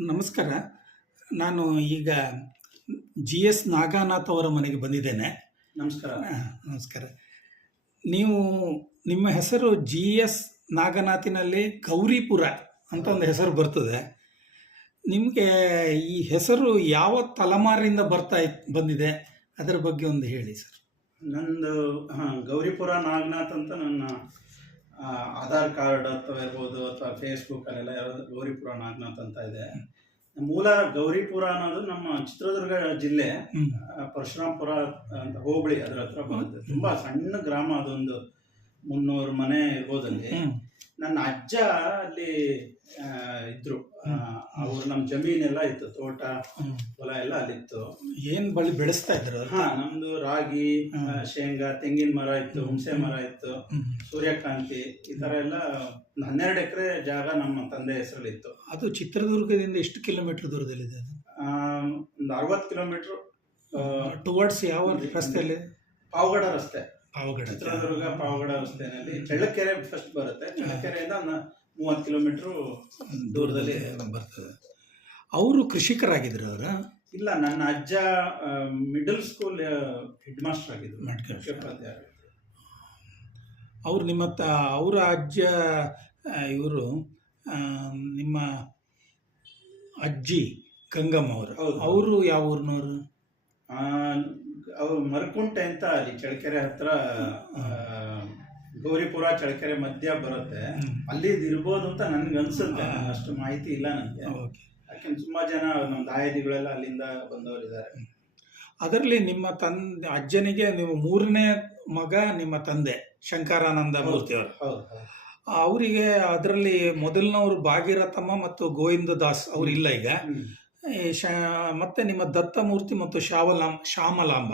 ನಮಸ್ಕಾರ. ನಾನು ಈಗ ಜಿ ಎಸ್ ನಾಗಾನಾಥ್ ಅವರ ಮನೆಗೆ ಬಂದಿದ್ದೇನೆ. ನಮಸ್ಕಾರ. ನಮಸ್ಕಾರ. ನೀವು ನಿಮ್ಮ ಹೆಸರು ಜಿ ಎಸ್ ನಾಗನಾಥಿನಲ್ಲಿ ಗೌರಿಪುರ ಅಂತ ಒಂದು ಹೆಸರು ಬರ್ತದೆ. ನಿಮಗೆ ಈ ಹೆಸರು ಯಾವ ತಲೆಮಾರಿಂದ ಬರ್ತಾ ಬಂದಿದೆ? ಅದರ ಬಗ್ಗೆ ಒಂದು ಹೇಳಿ ಸರ್. ನಂದು ಹಾ, ಗೌರಿಪುರ ನಾಗನಾಥ್ ಅಂತ ನನ್ನ ಆಧಾರ್ ಕಾರ್ಡ್ ಅಥವಾ ಇರ್ಬೋದು ಅಥವಾ ಫೇಸ್ಬುಕ್ಕಲ್ಲೆಲ್ಲ ಯಾರಾದ್ರು ಗೌರಿಪುರ ನಾಗನಾಥ್ ಅಂತ ಇದೆ. ಮೂಲ ಗೌರಿಪುರ ಅನ್ನೋದು ನಮ್ಮ ಚಿತ್ರದುರ್ಗ ಜಿಲ್ಲೆ ಪರಶುರಾಮಪುರ ಪರಶುರಾಂಪುರ ಅಂತ ಹೋಬಳಿ ಅದ್ರ ಹತ್ರ ಬರುತ್ತೆ. ತುಂಬಾ ಸಣ್ಣ ಗ್ರಾಮ ಅದೊಂದು. ಮುನ್ನೂರು ಮನೆ ಇರ್ಬೋದಲ್ಲಿ. ನನ್ನ ಅಜ್ಜ ಅಲ್ಲಿ ಇದ್ರು. ಅವ್ರು ನಮ್ಮ ಜಮೀನೆಲ್ಲ ಇತ್ತು ತೋಟ ಹೊಲ ಎಲ್ಲ ಅಲ್ಲಿತ್ತು. ಏನ್ ಬಳಿ ಬೆಳೆಸ್ತಾ ಇದ್ರು ಹಾ ನಮ್ದು ರಾಗಿ ಶೇಂಗಾ ತೆಂಗಿನ ಮರ ಇತ್ತು ಹುಣಸೆ ಮರ ಇತ್ತು ಸೂರ್ಯಕಾಂತಿ ಈ ತರ ಎಲ್ಲ ಹನ್ನೆರಡು ಎಕರೆ ಜಾಗ ನಮ್ಮ ತಂದೆ ಹೆಸರಲ್ಲಿ ಇತ್ತು. ಅದು ಚಿತ್ರದುರ್ಗದಿಂದ ಎಷ್ಟು ಕಿಲೋಮೀಟರ್ ದೂರದಲ್ಲಿದೆ ಅದು? ಒಂದು ಅರವತ್ತು ಕಿಲೋಮೀಟರ್ ಟುವರ್ಡ್ಸ್ ಯಾವ ರಸ್ತೆಯಲ್ಲಿ ಪಾವಗಡ ರಸ್ತೆ. ಪಾವಗಡ ಚಿತ್ರದುರ್ಗ ಪಾವಗಡ ರಸ್ತೆಯಲ್ಲಿ ಚಳ್ಳಕೆರೆ ಫಸ್ಟ್ ಬರುತ್ತೆ. ಚಳ್ಳಕೆರೆಯಿಂದ ಮೂವತ್ತು ಕಿಲೋಮೀಟರ್ ದೂರದಲ್ಲಿ ಬರ್ತದೆ. ಅವರು ಕೃಷಿಕರಾಗಿದ್ರು ಅವರ? ಇಲ್ಲ ನನ್ನ ಅಜ್ಜ ಮಿಡಲ್ ಸ್ಕೂಲ್ ಹೆಡ್ ಮಾಸ್ಟರ್ ಆಗಿದ್ರು. ಆಗಿದ್ರು. ಅವ್ರು ನಿಮ್ಮ ತ ಅವರ ಅಜ್ಜ ಇವರು ನಿಮ್ಮ ಅಜ್ಜಿ ಗಂಗಮ್ಮ ಅವರು. ಅವರು ಯಾವ ಊರಿನವರು? ಆ, ಮರ್ಕುಂಟೆ ಅಂತ ಅಲ್ಲಿ ಚಳಕೆರೆ ಹತ್ರ ಗೌರಿಪುರ ಚಳಕೆರೆ ಮಧ್ಯ ಬರುತ್ತೆ. ಅಲ್ಲಿ ಇರ್ಬೋದು ಅಂತ ನನ್ಗೆ ಅನ್ಸುತ್ತೆ. ಅಷ್ಟು ಮಾಹಿತಿ ಇಲ್ಲ ನನಗೆ ಓಕೆ. ಯಾಕಂದ್ರೆ ತುಂಬಾ ಜನ ನಮ್ಮ ದಾಯಾದಿಗಳೆಲ್ಲ ಅಲ್ಲಿಂದ ಬಂದವರಿದ್ದಾರೆ ಅದರಲ್ಲಿ ನಿಮ್ಮ ತಂದೆ ಅಜ್ಜನಿಗೆ ನೀವು ಮೂರನೇ ಮಗ ನಿಮ್ಮ ತಂದೆ ಶಂಕರಾನಂದ ಮೂರ್ತಿ ಅವರು. ಹೌದು ಹೌದು. ಅವರಿಗೆ ಅದರಲ್ಲಿ ಮೊದಲನವರು ಭಾಗೀರಥಮ್ಮ ಮತ್ತು ಗೋವಿಂದ ದಾಸ್ ಅವರು ಇಲ್ಲ ಈಗ. ಮತ್ತೆ ನಿಮ್ಮ ದತ್ತಮೂರ್ತಿ ಮತ್ತು ಶಾವಲಾಂ ಶ್ಯಾಮಲಾಂಬ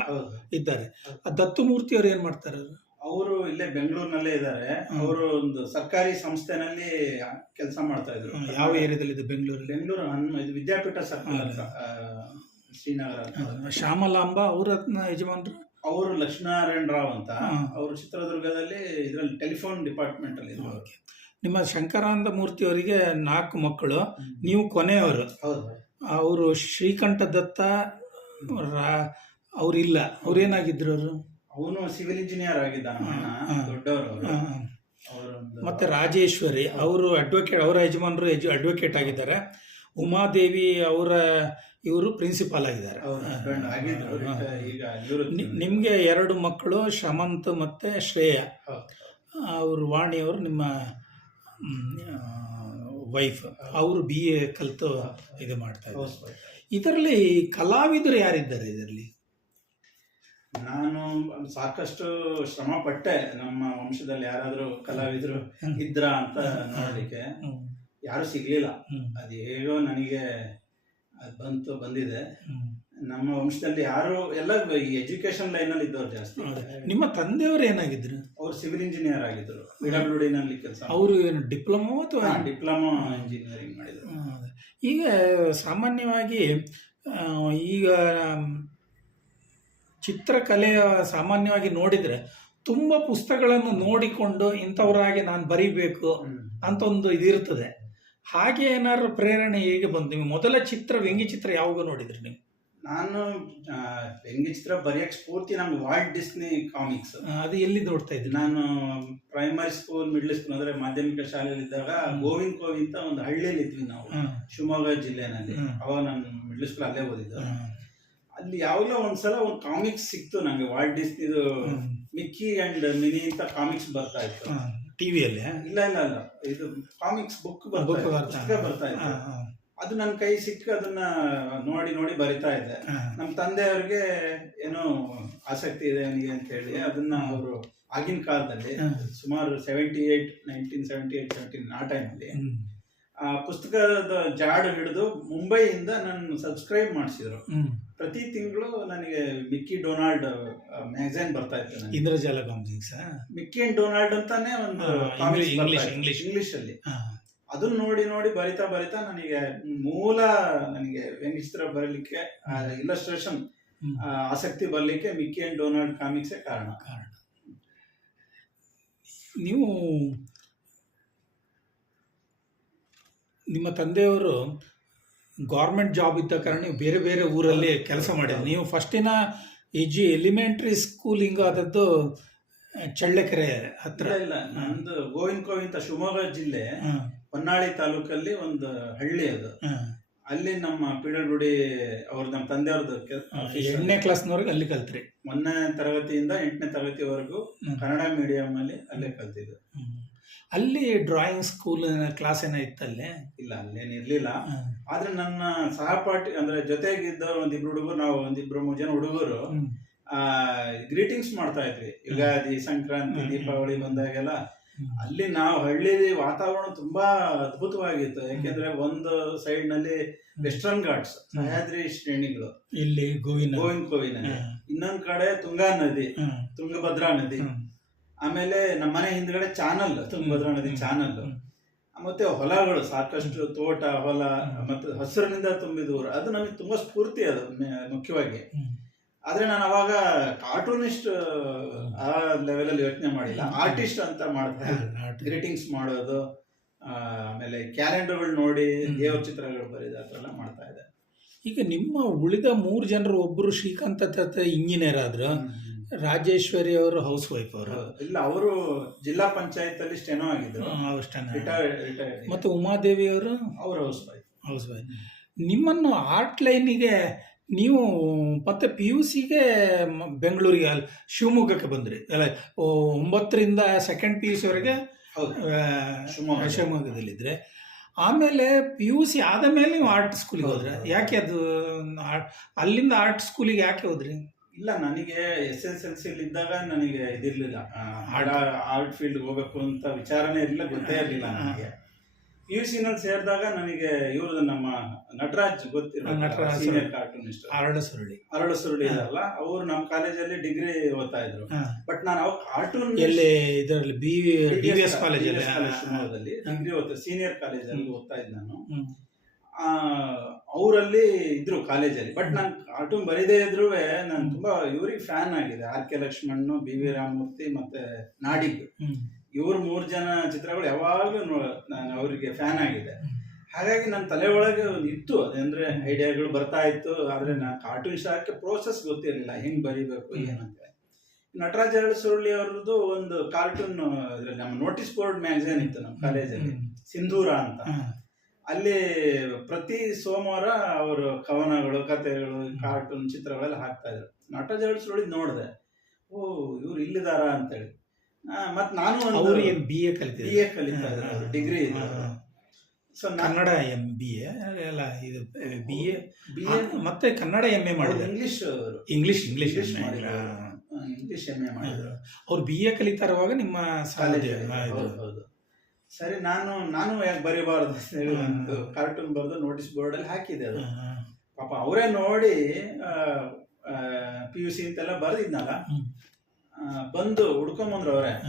ಇದ್ದಾರೆ. ಆ ದತ್ತಮೂರ್ತಿ ಅವ್ರು ಏನ್ ಮಾಡ್ತಾರೆ? ಅವರು ಇಲ್ಲೇ ಬೆಂಗಳೂರಿನಲ್ಲೇ ಇದ್ದಾರೆ. ಅವರು ಒಂದು ಸರ್ಕಾರಿ ಸಂಸ್ಥೆನಲ್ಲಿ ಕೆಲಸ ಮಾಡ್ತಾ ಇದ್ರು. ಯಾವ ಏರಿಯಾದಲ್ಲಿ ಇದೆ ಬೆಂಗಳೂರು ಬೆಂಗಳೂರು ಇದು ವಿದ್ಯಾಪೀಠ ಸರ್ಕಾರ ಶ್ರೀನಗರ. ಶ್ಯಾಮಲಾಂಬ ಅವ್ರ ಯಜಮಾನ್ರು? ಅವರು ಲಕ್ಷ್ಮೀನಾರಾಯಣ ರಾವ್ ಅಂತ. ಅವರು ಚಿತ್ರದುರ್ಗದಲ್ಲಿ ಇದರಲ್ಲಿ ಟೆಲಿಫೋನ್ ಡಿಪಾರ್ಟ್ಮೆಂಟ್ ಅಲ್ಲಿ. ನಿಮ್ಮ ಶಂಕರಾನಂದ ಮೂರ್ತಿ ಅವರಿಗೆ ನಾಲ್ಕು ಮಕ್ಕಳು ನೀವು ಕೊನೆಯವರು. ಹೌದು. ಅವರು ಶ್ರೀಕಂಠ ದತ್ತ ಅವರಿಲ್ಲ. ಅವ್ರೇನಾಗಿದ್ರು ಅವರು? ಅವನು ಸಿವಿಲ್ ಇಂಜಿನಿಯರ್ ಆಗಿದ್ದ ದೊಡ್ಡವರು. ಅವರು ಮತ್ತೆ ರಾಜೇಶ್ವರಿ ಅವರು ಅಡ್ವೊಕೇಟ್ ಅವರ ಯಜಮಾನರು ಎಜು ಅಡ್ವೊಕೇಟ್ ಆಗಿದ್ದಾರೆ. ಉಮಾದೇವಿ ಅವರ ಇವರು ಪ್ರಿನ್ಸಿಪಾಲ್ ಆಗಿದ್ದಾರೆ. ನಿಮಗೆ ಆಗಿದ್ರು ಈಗ ನಿವೃತ್ತಿ ನಿ- ನಿಮ್ಗೆ ಎರಡು ಮಕ್ಕಳು ಶಮಂತ್ ಮತ್ತೆ ಶ್ರೇಯ. ವಾಣಿ ಅವರು ವಾಣಿಯವರು ನಿಮ್ಮ ವೈಫ್ ಅವರು ಬಿ ಎ ಕಲಿತು ಇದು ಮಾಡ್ತಾರೆ ಇದರಲ್ಲಿ ಕಲಾವಿದರು ಯಾರಿದ್ದಾರೆ ಇದರಲ್ಲಿ? ನಾನು ಸಾಕಷ್ಟು ಶ್ರಮ ಪಟ್ಟೆ ನಮ್ಮ ವಂಶದಲ್ಲಿ ಯಾರಾದರೂ ಕಲಾವಿದರು ಇದ್ರ ಅಂತ ನೋಡಲಿಕ್ಕೆ. ಯಾರು ಸಿಗ್ಲಿಲ್ಲ. ಅದು ಹೇಗೋ ನನಗೆ ಅದು ಬಂತು ಬಂದಿದೆ. ನಮ್ಮ ವಂಶದಲ್ಲಿ ಯಾರು ಎಲ್ಲ ಎಜುಕೇಶನ್ ಲೈನ್ ಅಲ್ಲಿ ಇದ್ದವ್ರು ಜಾಸ್ತಿ. ನಿಮ್ಮ ತಂದೆಯವರು ಏನಾಗಿದ್ರು? ಸಿವಿಲ್ ಇಂಜಿನಿಯರ್ ಆಗಿದ್ರು ಡಬ್ಲ್ಯೂ ಕೆಲಸ ಅವರು ಏನು ಡಿಪ್ಲೊಮೋ ಅಥವಾ ಡಿಪ್ಲೊಮಾ ಇಂಜಿನಿಯರಿಂಗ್ ಮಾಡಿದ್ರು. ಈಗ ಸಾಮಾನ್ಯವಾಗಿ ಈಗ ಚಿತ್ರಕಲೆಯ ಸಾಮಾನ್ಯವಾಗಿ ನೋಡಿದರೆ ತುಂಬ ಪುಸ್ತಕಗಳನ್ನು ನೋಡಿಕೊಂಡು ಇಂಥವರಾಗಿ ನಾನು ಬರೀಬೇಕು ಅಂತ ಒಂದು ಇದಿರ್ತದೆ. ಹಾಗೆ ಏನಾದ್ರು ಪ್ರೇರಣೆ ಹೇಗೆ ಬಂತು? ನೀವು ಮೊದಲ ಚಿತ್ರ ವ್ಯಂಗ್ಯ ಚಿತ್ರ ಯಾವಾಗ ನೋಡಿದ್ರಿ ನೀವು? ನಾನು ವ್ಯಂಗ್ಯಚಿತ್ರ ವ್ಯಂಗ್ಯ ಚಿತ್ರ ಬರೆಯಕ್ ಸ್ಫೂರ್ತಿ ನಮ್ಗೆ ವಾಲ್ಟ್ ಡಿಸ್ನಿ ಕಾಮಿಕ್ಸ್ ಅದು ಎಲ್ಲಿ ನೋಡ್ತಾ ಇದ್ದೀನಿ ನಾನು ಪ್ರೈಮರಿ ಸ್ಕೂಲ್ ಮಿಡ್ಲ್ ಸ್ಕೂಲ್ ಅಂದ್ರೆ ಮಾಧ್ಯಮಿಕ ಶಾಲೆಯಲ್ಲಿ ಇದ್ದಾಗ ಗೋವಿಂದ್ ಕೋವಿ ಅಂತ ಒಂದು ಹಳ್ಳಿಯಲ್ಲಿ ಇದ್ವಿ ನಾವು. ಶಿವಮೊಗ್ಗ ಜಿಲ್ಲೆನಲ್ಲಿ ಅವಾಗ ನಾನು ಮಿಡ್ಲ್ ಸ್ಕೂಲ್ ಅಲ್ಲೇ ಓದಿದ್ದು. ಅಲ್ಲಿ ಯಾವಾಗಲೂ ಒಂದ್ಸಲ ಒಂದು ಕಾಮಿಕ್ಸ್ ಸಿಕ್ತು ನಂಗೆ ವಾಲ್ಟ್ ಡಿಸ್ನಿದು ಮಿಕ್ಕಿ ಅಂಡ್ ಮಿನಿ ಅಂತ ಕಾಮಿಕ್ಸ್ ಬರ್ತಾ ಇತ್ತು. ಟಿವಿಯಲ್ಲಿ ಇಲ್ಲ ಇಲ್ಲ ಇಲ್ಲ. ಇದು ಕಾಮಿಕ್ಸ್ ಬುಕ್ ಬರ್ತಾ ಬರ್ತಾ ಇತ್ತು. ಅದು ನನ್ನ ಕೈ ಸಿಕ್ಕ ಅದನ್ನ ನೋಡಿ ನೋಡಿ ಬರಿತಾ ಇದ್ದೆ ನಮ್ಮ ತಂದೆಯವ್ರಿಗೆ ಏನೋ ಆಸಕ್ತಿ ಇದೆ ನನಗೆ ಅಂತ ಹೇಳಿ ಅದನ್ನ ಅವರು ಆಗಿನ ಕಾಲದಲ್ಲಿ ಸುಮಾರು seventy eight nineteen seventy eight seventeen ಆ ಟೈಮಲ್ಲಿ ಆ ಪುಸ್ತಕದ ಜಾಡು ಹಿಡಿದು ಮುಂಬೈಯಿಂದ ನನ್ನ ಸಬ್ಸ್ಕ್ರೈಬ್ ಮಾಡಿಸಿದ್ರು. ಪ್ರತಿ ತಿಂಗಳು ನನಗೆ ಮಿಕ್ಕಿ ಡೊನಾಲ್ಡ್ ಮ್ಯಾಗಝೈನ್ ಬರ್ತಾ ಇತ್ತು Indrajal comics Mickey and Donald ಅಂತಾನೆ ಒಂದು. ಇಂಗ್ಲಿಷ್. ಇಂಗ್ಲಿಷ್ ಅಲ್ಲಿ. ಅದನ್ನ ನೋಡಿ ನೋಡಿ ಬರಿತಾ ಬರಿತಾ ನನಗೆ ಮೂಲ ನನಗೆ ವ್ಯಂಗ್ಯಚಿತ್ರ ಬರಲಿಕ್ಕೆ ಇಲ್ಲಸ್ಟ್ರೇಷನ್ ಆಸಕ್ತಿ ಬರಲಿಕ್ಕೆ ಮಿಕ್ಕಿ ಅಂಡ್ ಡೊನಾಲ್ಡ್ ಕಾಮಿಕ್ಸೇ ಕಾರಣ. ಕಾರಣ. ನೀವು ನಿಮ್ಮ ತಂದೆಯವರು ಗೌರ್ಮೆಂಟ್ ಜಾಬ್ ಇದ್ದ ಕಾರಣ ನೀವು ಬೇರೆ ಬೇರೆ ಊರಲ್ಲಿ ಕೆಲಸ ಮಾಡಿದ್ರು. ನೀವು ಫಸ್ಟಿನ ಜಿ ಎಲಿಮೆಂಟ್ರಿ ಸ್ಕೂಲಿಂಗ್ ಆದದ್ದು ಚಳ್ಳಕೆರೆ ಹತ್ರ. ಇಲ್ಲ ನಂದು ಗೋವಿಂದ ಕೋವಿಂದ ಶಿವಮೊಗ್ಗ ಜಿಲ್ಲೆ ಹೊನ್ನಾಳಿ ತಾಲೂಕಲ್ಲಿ ಒಂದು ಹಳ್ಳಿ ಅದು. ಅಲ್ಲಿ ನಮ್ಮ ಪೀಡಬ್ಲ್ಯೂಡಿ ಅವ್ರ ನಮ್ಮ ತಂದೆಯವ್ರದ್ದು ಎಂಟನೇ ಕ್ಲಾಸ್ನವ್ರಿಗೆ ಅಲ್ಲಿ ಕಲ್ತ್ರಿ ಒಂದನೇ ತರಗತಿಯಿಂದ ಎಂಟನೇ ತರಗತಿವರೆಗೂ. ಕನ್ನಡ ಮೀಡಿಯಂ ಅಲ್ಲಿ ಅಲ್ಲೇ ಕಲ್ತಿದ್ದು. ಅಲ್ಲಿ ಡ್ರಾಯಿಂಗ್ ಸ್ಕೂಲ್ ಕ್ಲಾಸ್ ಏನೋ ಇತ್ತಲ್ಲೇ ಇಲ್ಲ ಅಲ್ಲೇನು ಇರ್ಲಿಲ್ಲ. ಆದ್ರೆ ನನ್ನ ಸಹಪಾಠಿ ಅಂದ್ರೆ ಜೊತೆಗಿದ್ದವ್ರು ಒಂದಿಬ್ರು ಹುಡುಗರು ನಾವು ಒಂದಿಬ್ರು ಮೂರು ಜನ ಹುಡುಗರು ಗ್ರೀಟಿಂಗ್ಸ್ ಮಾಡ್ತಾ ಇದ್ವಿ ಯುಗಾದಿ ಸಂಕ್ರಾಂತಿ. ದೀಪಾವಳಿ ಬಂದಾಗೆಲ್ಲ. ಅಲ್ಲಿ ನಾವು ಹಳ್ಳಿ ವಾತಾವರಣ ತುಂಬಾ ಅದ್ಭುತವಾಗಿತ್ತು. ಯಾಕೆಂದ್ರೆ ಒಂದು ಸೈಡ್ನಲ್ಲಿ ವೆಸ್ಟರ್ನ್ ಘಾಟ್ಸ್ ಸಹ್ಯಾದ್ರಿ ಶ್ರೇಣಿಗಳು. ಇಲ್ಲಿ ಗೋವಿನ. ಗೋವಿಂದ ಕೋವಿನ. ಇನ್ನೊಂದ್ ಕಡೆ ತುಂಗಾ ನದಿ. ತುಂಗಭದ್ರಾ ನದಿ. ಆಮೇಲೆ ನಮ್ಮ ಮನೆ ಹಿಂದ್ಗಡೆ ಚಾನಲ್ ತುಂಗಭದ್ರಾ ನದಿ ಚಾನಲ್. ಮತ್ತೆ ಹೊಲಗಳು ಸಾಕಷ್ಟು ತೋಟ ಹೊಲ ಮತ್ತೆ ಹಸಿರಿನಿಂದ ತುಂಬಿದ ಊರು. ಅದು ನಮಗೆ ತುಂಬಾ ಸ್ಫೂರ್ತಿ ಅದು ಮುಖ್ಯವಾಗಿ. ಆದ್ರೆ ನಾನು ಅವಾಗ ಕಾರ್ಟೂನಿಸ್ಟ್ ಆ ಲೆವೆಲ್ ಅಲ್ಲಿ ಯೋಚನೆ ಮಾಡಿಲ್ಲ. ಆರ್ಟಿಸ್ಟ್ ಅಂತ ಮಾಡ್ತಾ. ಗ್ರೀಟಿಂಗ್ಸ್ ಮಾಡೋದು ಆಮೇಲೆ ಕ್ಯಾಲೆಂಡರ್ಗಳು ನೋಡಿ. ದೇವ್ರ ಚಿತ್ರಗಳು ಬರೆದು ಆ ಥರ ಎಲ್ಲ ಮಾಡ್ತಾ ಇದ್ದೆ. ಈಗ ನಿಮ್ಮ ಉಳಿದ ಮೂರು ಜನರು ಒಬ್ಬರು ಶ್ರೀಕಾಂತ ತಾತ ಇಂಜಿನಿಯರ್ ಆದ್ರು ರಾಜೇಶ್ವರಿ ಅವರು ಹೌಸ್ ವೈಫ್ ಅವರು ಇಲ್ಲ ಅವರು ಜಿಲ್ಲಾ ಪಂಚಾಯತ್ ಅಲ್ಲಿ ಸ್ಟೆನೋ ಆಗಿದ್ರು. ಮತ್ತು ಉಮಾದೇವಿ ಅವರು? ಅವ್ರ ಹೌಸ್ ವೈಫ್ ಹೌಸ್ ವೈಫ್ ನಿಮ್ಮನ್ನು ಆರ್ಟ್ ಲೈನಿಗೆ ನೀವು ಮತ್ತೆ ಪಿ ಯು ಸಿಗೆ ಬೆಂಗಳೂರಿಗೆ ಅಲ್ಲಿ ಶಿವಮೊಗ್ಗಕ್ಕೆ ಬಂದ್ರಿ. ಅಲ್ಲ ಒಂಬತ್ತರಿಂದ ಸೆಕೆಂಡ್ ಪಿ ಯು ಸಿವರೆಗೆ. ಶಿವಮೊಗ್ಗದಲ್ಲಿದ್ದರೆ ಆಮೇಲೆ ಪಿ ಯು ಸಿ ಆದ ಮೇಲೆ ನೀವು ಆರ್ಟ್ ಸ್ಕೂಲಿಗೆ ಹೋದ್ರೆ ಹೌದು. ಯಾಕೆ ಅದು ಅಲ್ಲಿಂದ ಆರ್ಟ್ ಸ್ಕೂಲಿಗೆ ಯಾಕೆ ಹೋದ್ರಿ? ಇಲ್ಲ ನನಗೆ ಎಸ್ ಎಸ್ ಎಲ್ ಸಿ ಇದ್ದಾಗ ನನಗೆ ಇದಿರಲಿಲ್ಲ. ಆರ್ಟ್ ಫೀಲ್ಡ್ ಹೋಗಬೇಕು ಅಂತ ವಿಚಾರನೇ ಇರಲಿಲ್ಲ ಗೊತ್ತೇ ಇರಲಿಲ್ಲ ನನಗೆ. ಪಿ ಯು ಸಿನಲ್ಲಿ ಸೇರಿದಾಗ ನನಗೆ ಇವ್ರದ್ದು ನಮ್ಮ ನಟರಾಜ್ ಗೊತ್ತಿರೋ ನಟರಾಜ್ ಸೀನಿಯರ್ ಕಾರ್ಟೂನಿಸ್ಟ್ ಆರಳ ಸುರುಳಿ. ಅರಳು ಸುರುಳಿ ಇದಾರಲ್ಲ ಅವ್ರು ನಮ್ಮ ಕಾಲೇಜಲ್ಲಿ ಡಿಗ್ರಿ ಓದ್ತಾ ಇದ್ರು. ಬಟ್ ನಾನು ಅವಾಗ ಕಾರ್ಟೂನ್ ಎಲ್ಲಿ ಇದರಲ್ಲಿ ಬಿ ಡಿ ವಿ ಎಸ್ ಕಾಲೇಜಲ್ಲಿ ಶಿವಮೊಗ್ಗದಲ್ಲಿ ಡಿಗ್ರಿ ಓದ್ತಾ ಸೀನಿಯರ್ ಕಾಲೇಜಲ್ಲಿ ಓದ್ತಾ ಇದ್ದೆ ನಾನು. ಅವರಲ್ಲಿ ಇದ್ರು ಕಾಲೇಜಲ್ಲಿ ಬಟ್ ನಾನು ಕಾರ್ಟೂನ್ ಬರೀದೇ ಇದ್ರು ನಾನು ತುಂಬಾ ಇವ್ರಿಗೆ ಫ್ಯಾನ್ ಆಗಿದೆ. R K Laxman B V Ramamurthy ಮತ್ತೆ ನಾಡಿಗ್. ಇವ್ರ ಮೂರು ಜನ ಚಿತ್ರಗಳು ಯಾವಾಗಲೂ ನೋ- ನಾನು ಅವರಿಗೆ ಫ್ಯಾನ್ ಆಗಿದೆ. ಹಾಗಾಗಿ ನನ್ನ ತಲೆ ಒಳಗೆ ಒಂದು ಇತ್ತು. ಅದಂದ್ರೆ ಐಡಿಯಾಗಳು ಬರ್ತಾ ಇತ್ತು. ಆದರೆ ನಾನು ಕಾರ್ಟೂನ್ ಶಾಕ್ಕೆ ಪ್ರೋಸೆಸ್ ಗೊತ್ತಿರಲಿಲ್ಲ. ಹೆಂಗ್ ಬರಿಬೇಕು ಏನಂತೇಳಿ ಏನಂತ ನಟರಾಜ್ ಸುರುಳಿ ಅವ್ರದ್ದು ಒಂದು ಕಾರ್ಟೂನ್ ನಮ್ಮ ನೋಟಿಸ್ ಬೋರ್ಡ್ ಮ್ಯಾಗಝೈನ್ ಇತ್ತು ನಮ್ಮ ಕಾಲೇಜಲ್ಲಿ ಸಿಂಧೂರ ಅಂತ. ಅಲ್ಲಿ ಪ್ರತಿ ಸೋಮವಾರ ಅವರು ಕವನಗಳು ಕಥೆಗಳು ಕಾರ್ಟೂನ್ ಚಿತ್ರಗಳೆಲ್ಲ ಹಾಕ್ತಾ ಇದ್ರು. ನಟರಾಜ್ ಸುರುಳಿ ನೋಡಿದೆ. ಓ ಇವ್ರು ಇಲ್ಲಿದಾರ ಅಂತೇಳಿ ಮತ್ ನಾನು ಅವರು ಏನ್ ಬಿ ಎ ಬಿ ಎ ಕಲಿತಾ ಇದ್ರು degree so Kannada M B A ಅಲ್ಲ ಇದು ಬಿ ಎ ಬಿ ಮತ್ತೆ ಕನ್ನಡ ಎಂ ಎ ಮಾಡಿದ್ರು ಇಂಗ್ಲಿಷ್ ಇಂಗ್ಲಿಷ್ ಇಂಗ್ಲಿಷ್ ಇಂಗ್ಲಿಷ್ ಮಾಡಿದ್ರು ಇಂಗ್ಲಿಷ್ ಎಂ ಎ ಮಾಡಿದ್ರು ಅವ್ರು ಬಿ ಎ ಕಲಿತಾ ಇರುವಾಗ ನಿಮ್ಮ ಹೌದು ಸರಿ ನಾನು ನಾನು ಯಾಕೆ ಬರೀಬಾರ್ದು ಅಂತ ಹೇಳಿ ಒಂದು ಕಾರ್ಟೂನ್ ಬರೆದು ನೋಟಿಸ್ ಬೋರ್ಡ್ ಅಲ್ಲಿ ಹಾಕಿದೆ ಅದು. ಪಾಪ ಅವರೇ ನೋಡಿ ಪಿ ಯು ಸಿ ಅಂತೆಲ್ಲ ಬರೆದಿದ್ನಲ್ಲ. ಬಂದು ಹುಡ್ಕೊಂಬಂದ್ರು ಅವರೇ.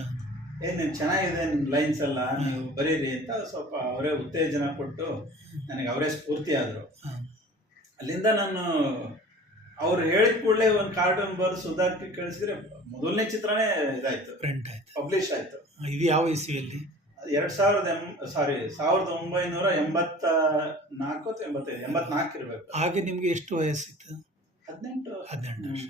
ಏನ್ ನಿಮ್ ಚೆನ್ನಾಗಿದೆ ನಿಮ್ ಲೈನ್ಸ್ ಎಲ್ಲ ನೀವು ಬರೀರಿ ಅಂತ ಸ್ವಲ್ಪ ಅವರೇ ಉತ್ತೇಜನ ಕೊಟ್ಟು ನನಗೆ ಅವರೇ ಸ್ಫೂರ್ತಿ ಆದ್ರು. ಅಲ್ಲಿಂದ ನಾನು ಅವ್ರು ಹೇಳಿದ ಕೂಡಲೇ ಒಂದು ಕಾರ್ಟೂನ್ ಬರ್ ಸುಧಾಕಿ ಕಳಿಸಿದ್ರೆ ಮೊದಲನೇ ಚಿತ್ರನೇ ಇದಾಯ್ತು. ಪ್ರಿಂಟ್ ಆಯ್ತು. ಪಬ್ಲಿಷ್ ಆಯ್ತು. ಇದು ಯಾವ ಇಸ್ವಿಯಲ್ಲಿ? ಎರಡ್ ಸಾವಿರದ ಎಂ ಸಾರಿ ಸಾವಿರದ ಒಂಬೈನೂರ ಎಂಬತ್ತ ನಾಲ್ಕು ಎಂಬತ್ತೈದು ಎಂಬತ್ನಾಲ್ಕು ಇರಬೇಕು. ಹಾಗೆ ನಿಮ್ಗೆ ಎಷ್ಟು ವಯಸ್ಸಿತ್ತು? ಹದಿನೆಂಟು. ಹದಿನೆಂಟು ವರ್ಷ.